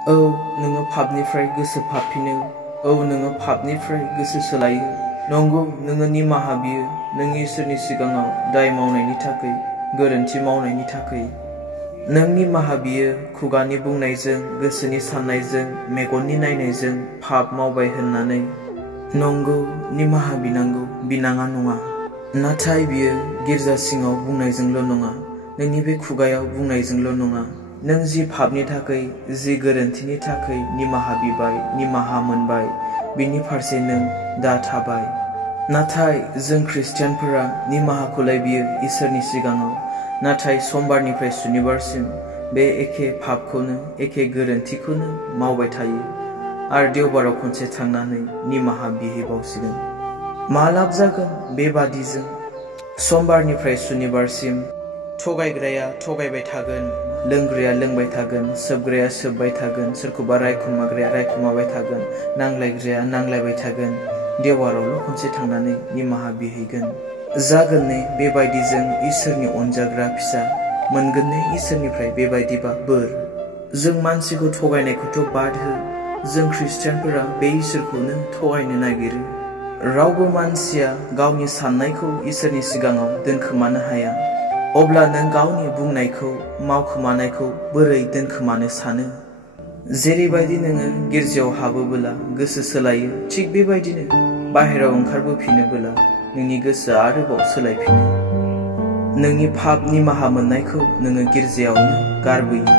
औ नोङो पापनिफ्राय गोसो फाफिनो औ नोङो पापनिफ्राय गोसो सोलायो नंगौ नोङो निमाहा बियो नों इसोरनि सिगाङाव दाय मावनायनि थाखाय गोरोन्थि मावनायनि थाखाय नों निमाहा बियो खुगानि बुंनायजों गोसोनि साननायजों मेगननि नायनायजों पाप मावबाय होननानै नंगौ निमाहा बिनांगौ बिनाङा नङा नाथाय बियो गिर्जा सिङाव बुंनायजोंल' नङा नोंनि बे खुगायाव बुंनायजोंल' नङा नों जि पापनि थाखाय जि गोरोन्थिनि थाखाय निमाहा बिबाय निमाहा मोनबाय बिनि फारसे नों दा थाबाय नाथाय जों ख्रिस्टियानफोरा निमाहाखौलाय बियो इसोरनि सिगाङाव नाथाय समबारनिफ्राय सुनिबारसिम बे एखे पापखौनो एखे गोरोन्थिखौनो मावबाय थायो आरो देवबाराव खनसे थांनानै निमाहा बिहैबावसिगोन मा लाब जागोन बेबादिजों समबारनिफ्राय सुनिबारसिम थगायग्राया थगायबाय थागोन लोंग्राया लोंबाय थागोन सोबग्राया सोबबाय थागोन सोरखौबा रायखुमाग्राया रायखुमाबाय थागोन नांलायग्राया नांलायबाय थागोन देवबारावल' खनसे थांनानै निमाहा बिहैगोन जागोन ने बेबायदिजों इसोरनि अनजाग्रा फिसा मोनगोन ने इसोरनिफ्राय बेबायदिबा बोर जों मानसिखौ थगायनायखौथ' बाद हो जों ख्रिस्टियानफोरा बे इसोरखौनो थगायनो नागिरो रावबो मानसिया गावनि साननायखौ इसोरनि सिगाङाव दोनखोमानो हाया अब्ला नों गावनि बुंनायखौ मावखोमानायखौ बोरै दोनखोमानो सानो जेरैबायदि नोङो गिर्जायाव हाबोबोला गोसो सोलायो थिग बेबायदिनो बाहेरायाव ओंखारबोफिनोबोला नोंनि गोसोआ आरोबाव सोलायफिनो नोंनि पाप निमाहा मोननायखौ नोङो गिर्जायावनो गारबोयो